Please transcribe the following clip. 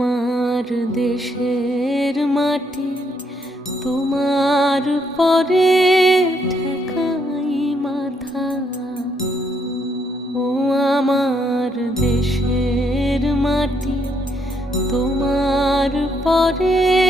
আমার দেশের মাটি তোমার পরে ঠেকাই মাথা। ও আমার দেশের মাটি তোমার পরে